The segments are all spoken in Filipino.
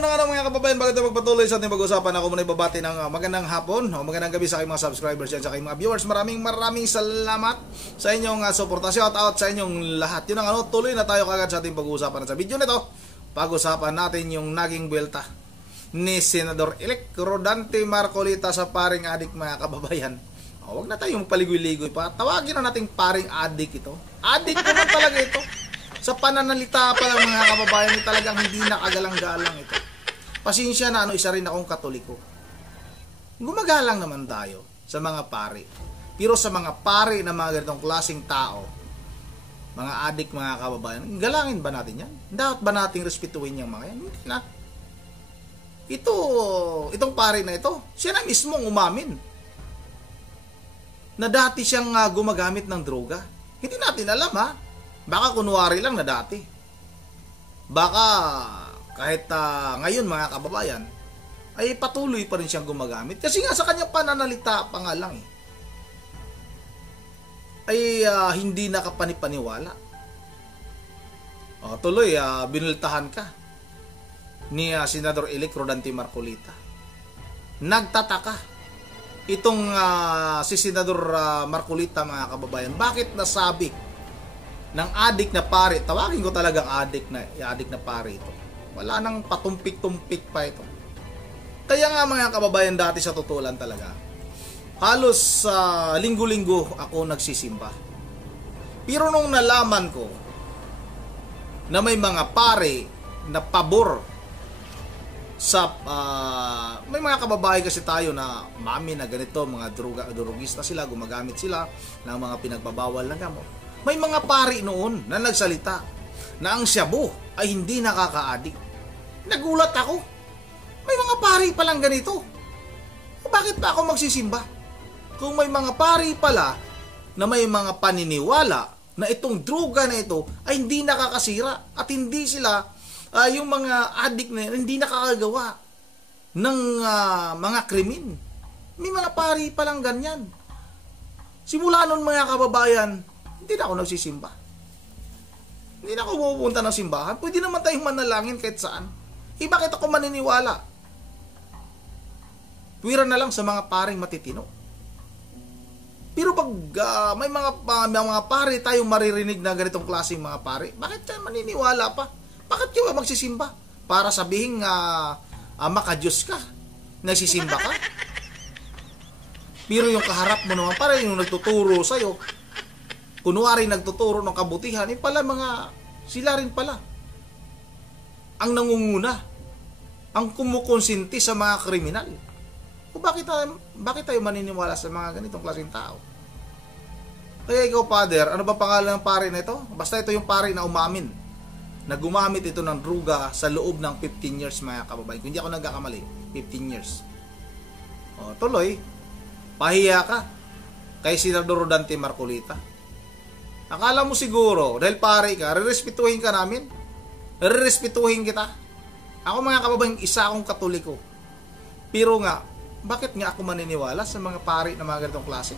yun na nga mga kababayan, bakit tayo magpatuloy sa ating pag-usapan. Ako muna ibabati ng magandang hapon o magandang gabi sa aking mga subscribers yan, sa aking mga viewers. Maraming salamat sa inyong suporta. Shout out sa inyong lahat. Yun ang tuloy na tayo kagad sa ating pag-usapan. Sa video nito, pag-usapan natin yung naging buwelta ni Senador-elect Rodante Marcolita sa paring adik mga kababayan. Huwag na tayong paligoy-ligoy pa. Tawagin na nating paring adik ito. Adik naman talaga ito. Sa pananalita pa ng mga kababayan, talagang hindi nakagalang-galang ito. Pasensya na, isa rin akong Katoliko. Gumagalang naman tayo sa mga pari. Pero sa mga pari na mga ganitong klaseng tao, mga adik, mga kababayan, galangin ba natin yan? Dapat ba nating respetuhin yung mga yan? Hindi na. Itong pari na ito, siya na mismong umamin na dati siyang gumagamit ng droga. Hindi natin alam ha. Baka kunwari lang na dati. Baka kahit ngayon mga kababayan ay patuloy pa rin siyang gumagamit. Kasi nga sa kanyang pananalita pa nga lang ay hindi nakapanipaniwala. Tuloy binultahan ka ni Senador-elect Rodante Marcolita. Nagtataka itong si Senador Marcolita mga kababayan, bakit nasabi ng adik na pare, tawagin ko talagang adik na pare ito. Wala nang patumpik-tumpik pa ito. Kaya nga mga kababayan, dati sa tutulan talaga, halos linggo-linggo ako nagsisimba. Pero nung nalaman ko na may mga pare na pabor sa may mga kababayan kasi tayo na mami na ganito, mga drogista sila, gumagamit sila ng mga pinagbabawal na gamot. May mga pari noon na nagsalita na ang shabu ay hindi nakakaadik. Nagulat ako. May mga pari palang ganito. Bakit pa ako magsisimba? Kung may mga pari pala na may mga paniniwala na itong droga na ito ay hindi nakakasira at hindi sila yung mga adik na hindi nakakagawa ng mga krimen. May mga pari palang ganyan. Simula noon mga kababayan, hindi na ako nagsisimba. Hindi na ako pupunta ng simbahan. Pwede naman tayong manalangin kahit saan. Bakit ako maniniwala? Tuwira na lang sa mga paring matitino. Pero pag may mga pare tayong maririnig na ganitong klaseng mga pare, bakit tayo maniniwala pa? Bakit kayo magsisimba? Para sabihin makadiyos ka. Nagsisimba ka? Pero yung kaharap mo naman, para yung nagtuturo sa'yo, kunwari nagtuturo ng kabutihan, pala sila rin pala ang nangunguna, ang kumukonsinti sa mga kriminal. O bakit tayo maniniwala sa mga ganitong klaseng tao? Kaya ikaw, Father, ano ba pangalan ng pare na ito? Basta ito yung pare na umamin na gumamit ito ng droga sa loob ng 15 years mga kababayan. Kung hindi ako nagkakamali, 15 years. Tuloy, pahiya ka kay Senador Rodante Marcolita. Akala mo siguro, dahil pare ka, rerespetuhin ka namin? Rerespetuhin kita? Ako mga kababayan, isa akong Katoliko. Pero nga, bakit nga ako maniniwala sa mga pare na mga ganitong klase?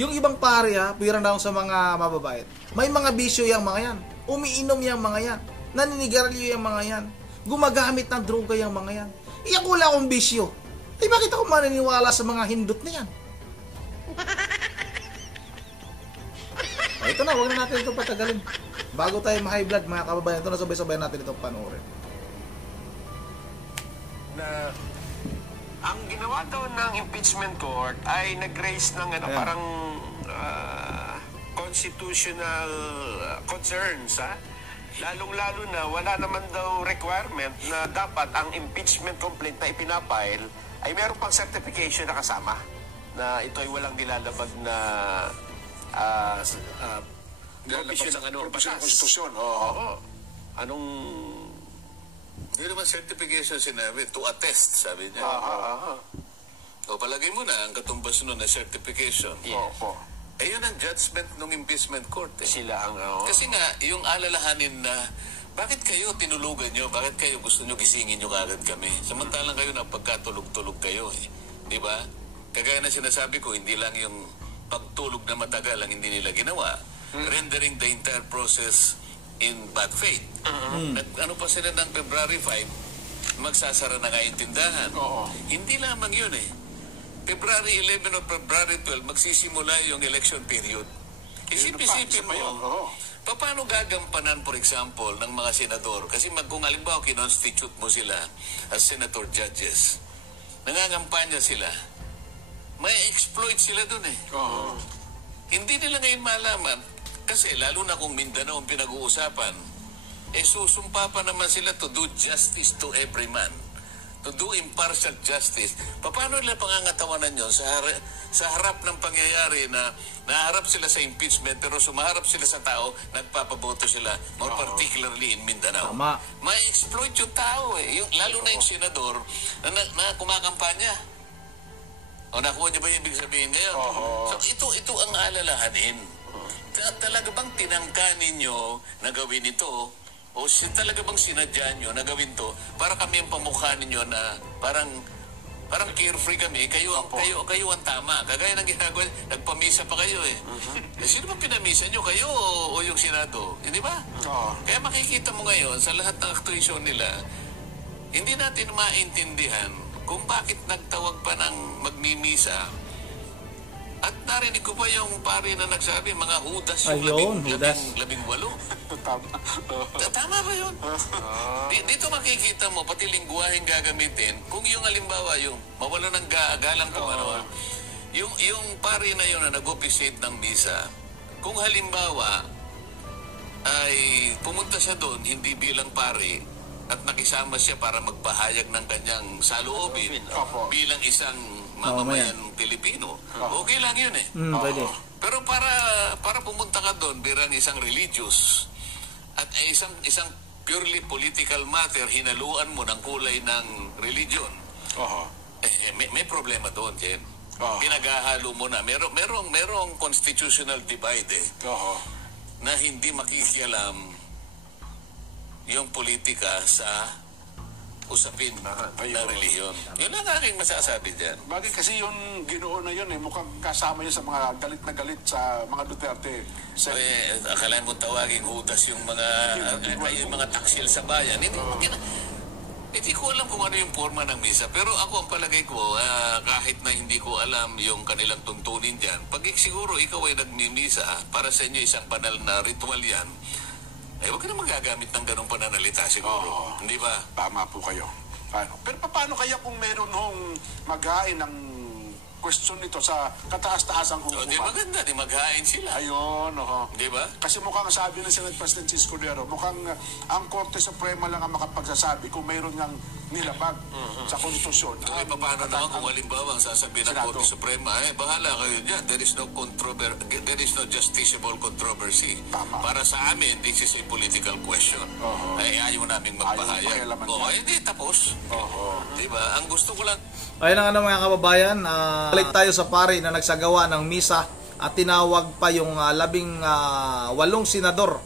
Yung ibang pare pwera na sa mga mababait. May mga bisyo yung mga yan. Umiinom yung mga yan. Naninigarilyo yung mga yan. Gumagamit ng droga yung mga yan. Iyak wala akong bisyo. Bakit ako maniniwala sa mga hindot na yan? Ito na, huwag na natin ito patagalin. Bago tayo ma-high blood mga kababayan, ito na sabay-sabay natin itong panoorin. Na ang ginawa daw ng impeachment court ay nag-raise ng parang constitutional concerns. Lalong-lalo na wala naman daw requirement na dapat ang impeachment complaint na ipinapile ay meron pang certification na kasama na ito ay walang nilalabag na provision ng konstitusyon. Anong hindi naman certification sinabi, to attest, sabi niya. O palagay mo na ang katumbas nun na certification. Yun ang judgment ng impeachment court. Sila ang kasi nga, yung alalahanin na bakit kayo tinulugan nyo, bakit kayo gusto nyo gisingin nyo kagad kami, samantalang kayo na pagkatulog-tulog kayo, di ba? Kagaya na sinasabi ko, hindi lang yung pagtulog na matagal ang hindi nila ginawa, rendering the entire process in bad faith. Ano pa sila ng February 5, magsasara na nga yung tindahan. Hindi lamang yun eh. February 11 o February 12, magsisimula yung election period. Isip-isipin mo, paano gagampanan, for example, ng mga senador? Kasi kung halimbawa kinonstitute mo sila as senator judges, nangangampanya sila, may exploit sila dun eh. Hindi nila ngayon malaman, kasi lalo na kung Mindanao ang pinag-uusapan, susumpa pa naman sila to do justice to every man. To do impartial justice. Paano nila pangangatawanan yun sa harap ng pangyayari na naharap sila sa impeachment pero sumaharap sila sa tao, nagpapaboto sila, more particularly in Mindanao. May exploit yung tao eh. Lalo na yung senador na kumakampanya. O nakuha niyo ba yung ibig sabihin ngayon? So ito ang alalahanin. Talaga bang tinangka ninyo na gawin ito? O talaga bang sinadya nyo na gawin to para kami ang pamukha ninyo na parang carefree kami, kayo ang tama. Kagaya ng ginagawa, nagpamisa pa kayo eh. Sino bang pinamisa nyo? Kayo o yung Senado? Hindi ba? Kaya makikita mo ngayon sa lahat ng actuation nila, hindi natin maintindihan kung bakit nagtawag pa ng magmimisa. At narinig ko pa yung pari na nagsabi, mga hudas yung labing walo. Tama ba yun? Dito makikita mo, pati lingguwaheng gagamitin, kung yung halimbawa, yung mawala ng galang kung ano, yung pari na yun na nag-officiate ng misa, kung halimbawa, ay pumunta siya doon, hindi bilang pari, at nakisama siya para magpahayag ng kanyang saloobin bilang isang mamamayan Pilipino. Okay lang yun eh. Pwede. Pero para pumunta ka doon bilang isang religious at isang purely political matter, hinaluan mo ng kulay ng religion. May problema doon, Jen. Pinaghahalo mo na. Merong constitutional divide eh. Na hindi makikialam yung politika sa usapin na relihiyon. Yun lang aking masasabi dyan. Bagay kasi yung Ginoo na yun eh, mukhang kasama yun sa mga galit na galit sa mga Duterte. Akalain mo tawagin hudas yung mga taksil sa bayan. Hindi ko alam kung ano yung forma ng misa. Pero ako ang palagay ko, kahit na hindi ko alam yung kanilang tuntunin dyan, pag siguro ikaw ay nagmimisa, para sa inyo isang banal na ritual yan, huwag ka na magagamit ng ganong pananalita siguro. Hindi ba? Tama po kayo. Pero paano kaya kung meron hong maghain ng question nito sa kataas-taasang hukuman? Di maganda, di maghain sila. Ayun, di ba? Kasi mukhang sabi ng Senate President Escudero, mukhang ang Korte Suprema lang ang makapagsasabi kung meron ngang nilabag sa konstitusyon. Paano naman kung halimbawa ang sasabihin ng Korte Suprema, bahala kayo dyan. There is no justiciable controversy. Para sa amin, this is a political question. Ayaw naming magpahayag. Hindi, tapos. Diba? Ang gusto ko lang... Ayun ang mga kababayan, balik tayo sa pari na nagsagawa ng misa at tinawag pa yung 18 senador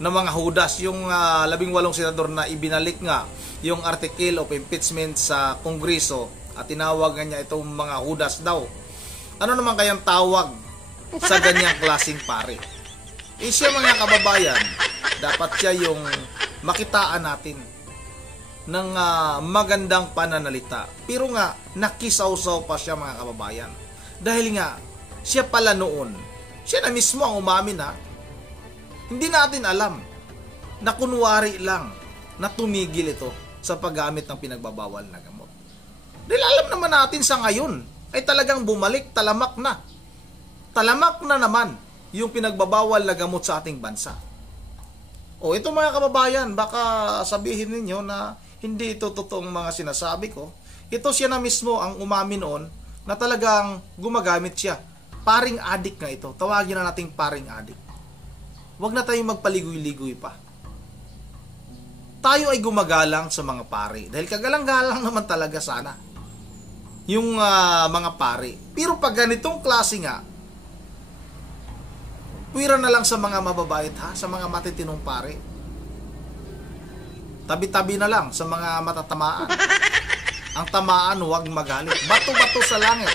na mga hudas, yung 18 senador na ibinalik nga yung article of impeachment sa Kongreso at tinawag niya itong mga hudas daw. Ano naman kayang tawag sa ganyang klaseng pari? Siya mga kababayan, dapat siya yung makitaan natin ng magandang pananalita. Pero nga, nakisawsaw pa siya mga kababayan. Dahil nga, siya pala noon, siya na mismo ang umamin hindi natin alam na kunwari lang na tumigil ito sa paggamit ng pinagbabawal na gamot. Dahil alam naman natin sa ngayon ay talagang bumalik, talamak na. Talamak na naman yung pinagbabawal na gamot sa ating bansa. O ito mga kababayan, baka sabihin ninyo na hindi ito totoong mga sinasabi ko. Ito siya na mismo ang umamin noon na talagang gumagamit siya. Paring adik nga ito. Tawagin na nating paring adik. Huwag na tayong magpaligoy-ligoy pa. Tayo ay gumagalang sa mga pari. Dahil kagalang-galang naman talaga sana yung mga pari. Pero pag ganitong klase nga, puwira na lang sa mga mababait sa mga matitinong pari. Tabi-tabi na lang sa mga matatamaan. Ang tamaan, huwag magalit. Bato-bato sa langit.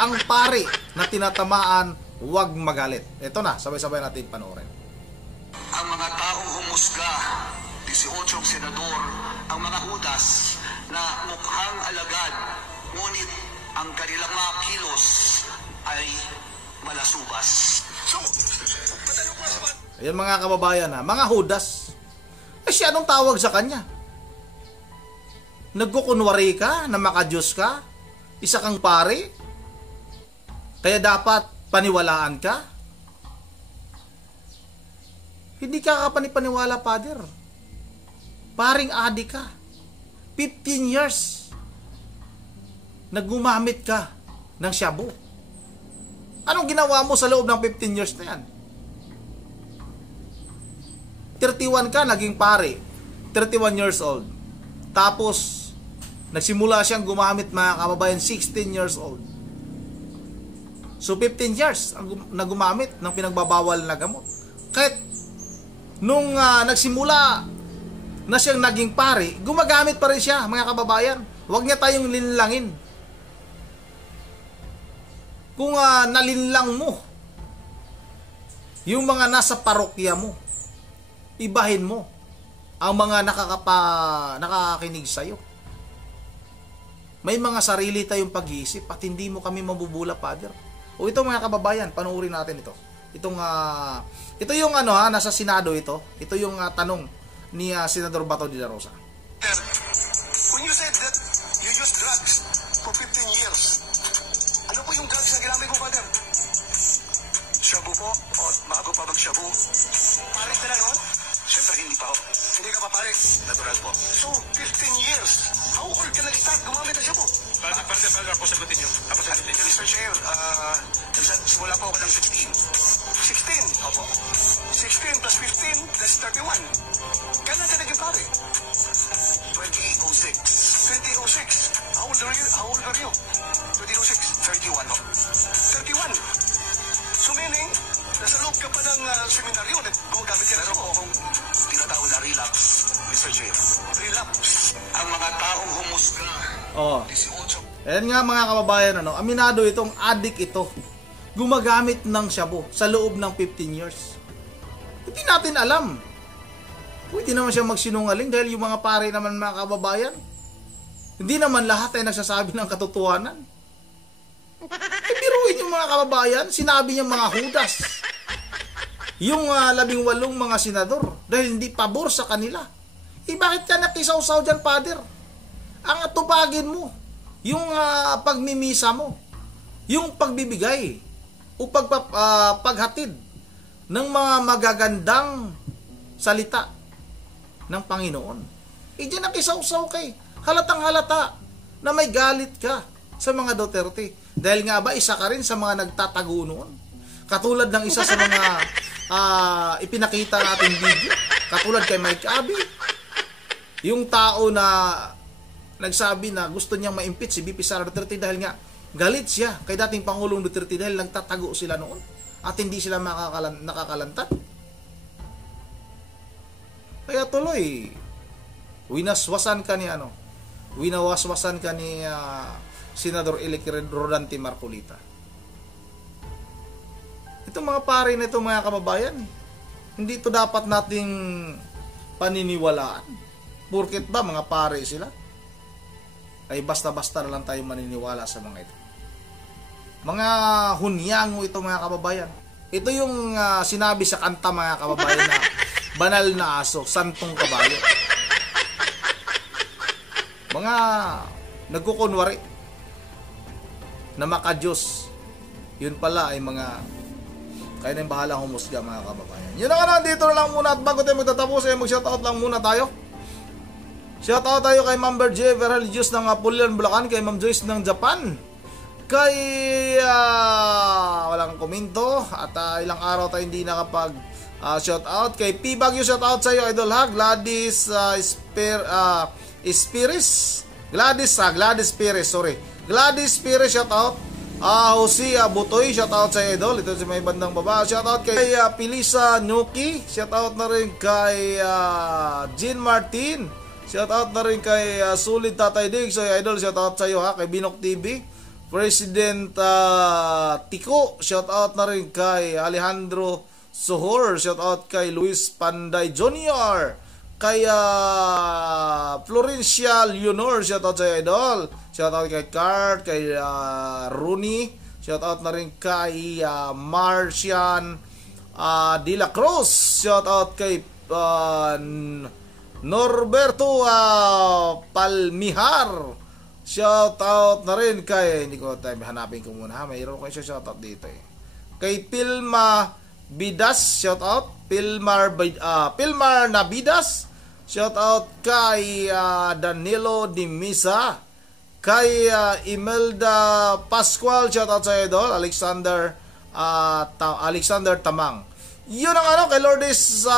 Ang pari na tinatamaan, huwag magalit. Ito na, sabay-sabay natin panoorin. Ang mga taong humusga, 18 senador, ang mga hudas na mukhang alagad, ngunit ang kanilang mga kilos ay malasubas. So, ayan mga kababayan ha, mga hudas. Siya anong tawag sa kanya? Nagkukunwari ka na makadiyos ka? Isa kang pare? Kaya dapat paniwalaan ka? Hindi ka kapanipaniwala, Father. Paring adik ka. 15 years. Naggumamit ka ng shabu. Anong ginawa mo sa loob ng 15 years na yan? 31 ka, naging pare. 31 years old. Tapos, nagsimula siyang gumamit, mga kababayan, 16 years old. So, 15 years na gumamit ng pinagbabawal na gamot. Kahit nung nagsimula na siyang naging pare, gumagamit pa rin siya, mga kababayan. Huwag niya tayong linlangin. Kung nalinlang mo yung mga nasa parokya mo, ibahin mo ang mga nakakakinig sa'yo. May mga sarili tayong pag-iisip at hindi mo kami mabubula, Father. O ito mga kababayan, panuorin natin ito. Ito yung nasa Senado ito. Ito yung tanong ni Senador Bato de la Rosa. When you said that you used drugs for 15 years, ano po yung drugs na ginamit mo, Father? Shabu po, o bago pa mag-shabu. Pare ka na noon? Siyempre hindi pa ako. Hindi ka pa pare? Natural po. So, 15 years. How old ka nag-start gumamit na shabu? Para ako sagutin nyo. Mr. Chair, simula po ako ng 16. 16? Opo. 16 plus 15, that's 31. Kailan ka naging pare? 2006. 2006? How old are you? 2006? 31 po. 31? So meaning, nasa loob ka pa ng seminaryo, gumagamit ka na rin po kung tinatawag na relapse, Mr. Chair. Relapse. Ang mga taong humusga. Oh. 18. Ayan nga mga kababayan, aminado itong adik ito. Gumagamit ng shabu sa loob ng 15 years. Hindi natin alam. Pwede naman siya magsinungaling dahil yung mga pare naman, mga kababayan, hindi naman lahat ay nagsasabi ng katotohanan. Biruin yung mga kababayan, sinabi niya mga hudas. Yung 18 mga senador dahil hindi pabor sa kanila. Bakit ka nakisaw-saw dyan, Father? Ang atupagin mo, yung pagmimisa mo, yung pagbibigay o paghatid ng mga magagandang salita ng Panginoon. Diyan nakisaw-saw kay halatang halata na may galit ka sa mga Duterte. Dahil nga ba, isa ka rin sa mga nagtatago noon. Katulad ng isa sa mga ipinakita natin video. Katulad kay Mike Abby. Yung tao na nagsabi na gusto niyang ma-impeach si VP Sara Duterte dahil nga galit siya kay dating Pangulong Duterte dahil nagtatago sila noon at hindi sila nakakalantad. Kaya tuloy, winaswasan ka ni Senador-elect Rodante Marcolita. Itong mga pare na ito, mga kababayan, hindi ito dapat nating paniniwalaan. Porket ba mga pare sila? Ay basta-basta na lang tayo maniniwala sa mga ito. Mga hunyango ito, mga kababayan. Ito yung sinabi sa kanta, mga kababayan, na banal na aso, santong kabayo. Mga nagkukunwari na makadiyos. Yun pala ay mga kaya nang bahala humusga, mga kababayan. Yun na dito na lang muna at bago tayo magtatapos ay mag-shoutout lang muna tayo. Shoutout tayo kay Ma'am Berje Veraligios ng Apulian, Bulacan, kay Ma'am Joyce ng Japan, kay walang komento at ilang araw tayo hindi nakapag shoutout, kay P Bagyo, shoutout sa iyo idol ha, Gladys Gladys Pires, shoutout. Jose Butoy, shoutout sa iyo idol, ito sa may bandang baba. Shoutout kay Pilisa Nuki, shoutout na rin kay Jean Martin, shoutout na rin kay Sulit Tatay Dig, so idol, shoutout sa iyo ha, kay Binok TV, President Tico, shoutout na rin kay Alejandro Sohor, shout out kay Luis Panday Jr., kay Florencia Leonor, shout out sa idol, shout out kay Cart, kay Rooney, shout out na rin kay Marcian De La Cruz, shout out kay Norberto Palmihar, shout out na rin kay, hindi ko tayo hanapin ko muna ha, mayroon ko siya shout out dito kay Pilma Bidas, shout out Pilmar Nabidas, shout out kay Danilo Dimisa, kay Imelda Pascual, shout out sa idol, Alexander Tamang. Yun ang kay Lourdes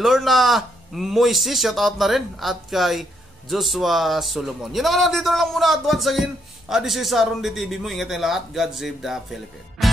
Lorna Moises, shout out na rin, at kay Joshua Solomon. Yun ang dito na lang muna at once again, this is Aaron TV mo, ingat ang lahat, God save the Philippines.